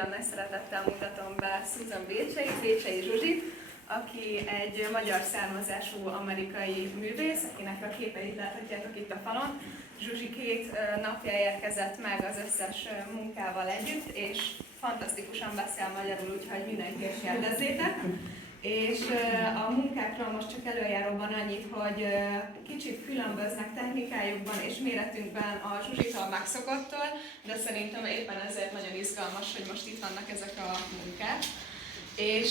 nagyon nagy szeretettel mutatom be Susan VECSEY Zsuzsit, aki egy magyar származású amerikai művész, akinek a képeit láthatjátok itt a falon. Zsuzsi 2 napja érkezett meg az összes munkával együtt, és fantasztikusan beszél magyarul, úgyhogy mindenképp kérdezzétek. És a munkákról most csak előjáróban annyit, hogy kicsit különböznek technikájukban és méretünkben a Zsuzsitól megszokottól, de szerintem éppen ezért nagyon izgalmas, hogy most itt vannak ezek a munkák. És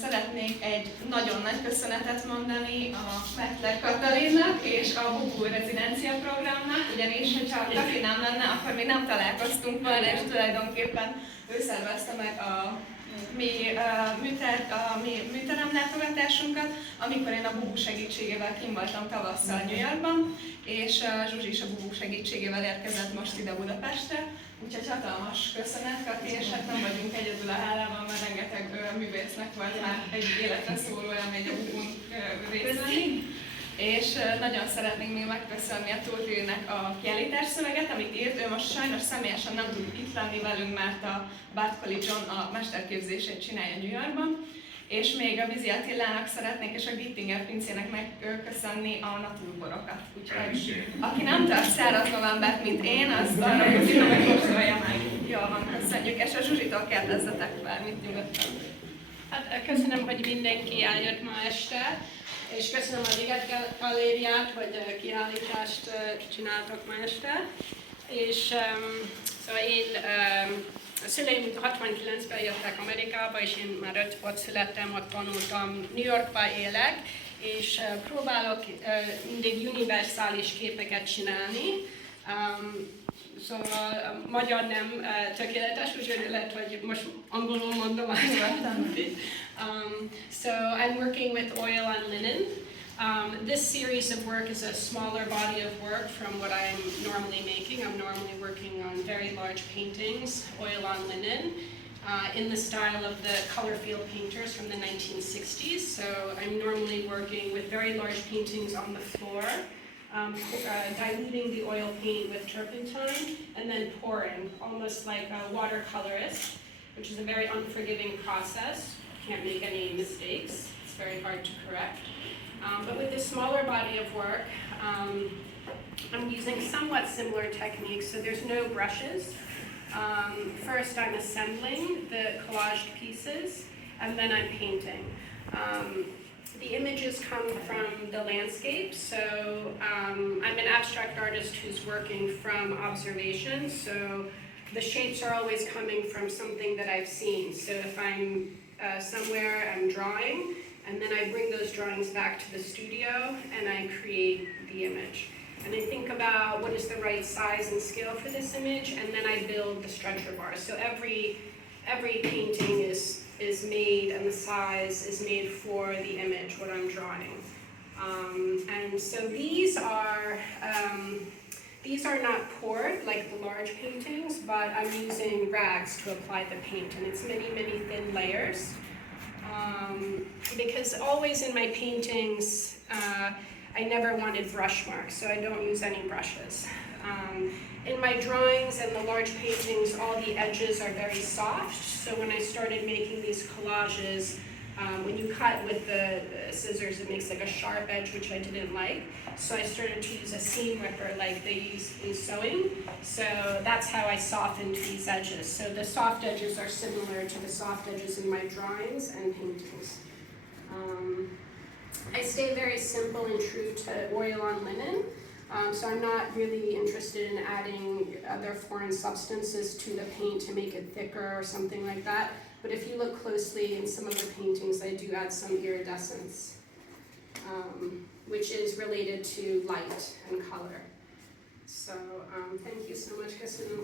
szeretnék egy nagyon nagy köszönetet mondani a Mettler Katalinnak és a Bubú rezidencia programnak, ugyanis, hogyha Kati nem lenne, akkor mi nem találkoztunk volna, és tulajdonképpen ő szervezte meg a mi műterem látogatásunkat, amikor én a Bubú segítségével kint voltam tavasszal New Yorkban, és Zsuzsi is a Bubú segítségével érkezett most ide Budapestre. Úgyhogy hatalmas köszönet, Kati, és hát nem vagyunk egyedül a hálában, mert rengeteg művésznek volt már egy életre szólója még a Bubún részt venni. És nagyon szeretnénk még megköszönni a Turville-nek a kiállítás szöveget, amit írt. Ő most sajnos személyesen nem tud itt lenni velünk, mert a Bard College-on a mesterképzését csinálja New Yorkban. És még a Vizi Attilának szeretnék, és a Gittinger pincének megköszönni a naturborokat. Úgyhogy aki nem tart száraz novembert, mint én, az arra köszönöm, hogy kóstolja meg. Jól van, köszönjük. És a Zsuzsitól kérdezzetek bármit nyugodtan. Hát köszönöm, hogy mindenki eljött ma este, és köszönöm a Liget Galériát, hogy kiállítást csináltok ma este. És szóval én a szüleim 69-ben jöttek Amerikába, és én már 5 születtem, ott tanultam, New Yorkba élek, és próbálok mindig univerzális képeket csinálni. Szóval magyar nem tökéletes, úgyhogy lehet, hogy most angolul mondom azt. So I'm working with oil on linen. This series of work is a smaller body of work from what I'm normally making. I'm normally working on very large paintings, oil on linen, in the style of the color field painters from the 1960s. So I'm normally working with very large paintings on the floor, diluting the oil paint with turpentine, and then pouring, almost like a watercolorist, which is a very unforgiving process. Can't make any mistakes. It's very hard to correct. But with this smaller body of work, I'm using somewhat similar techniques, so there's no brushes. First I'm assembling the collaged pieces, and then I'm painting. The images come from the landscape, so I'm an abstract artist who's working from observation, so the shapes are always coming from something that I've seen. So if I'm somewhere, I'm drawing, and then I bring those drawings back to the studio and I create the image. And I think about what is the right size and scale for this image, and then I build the stretcher bars. So every painting is made, and the size is made for the image, what I'm drawing. And so these are not poured like the large paintings, but I'm using rags to apply the paint, and it's many, many thin layers. Because always in my paintings, I never wanted brush marks, so I don't use any brushes. In my drawings and the large paintings, all the edges are very soft, so when I started making these collages, when you cut with the scissors, it makes like a sharp edge, which I didn't like. So I started to use a seam ripper like they use in sewing. So that's how I softened these edges. So the soft edges are similar to the soft edges in my drawings and paintings. I stay very simple and true to oil on linen. So I'm not really interested in adding other foreign substances to the paint to make it thicker or something like that. But if you look closely in some of the paintings, I do add some iridescence, which is related to light and color. So thank you so much, Köszönöm.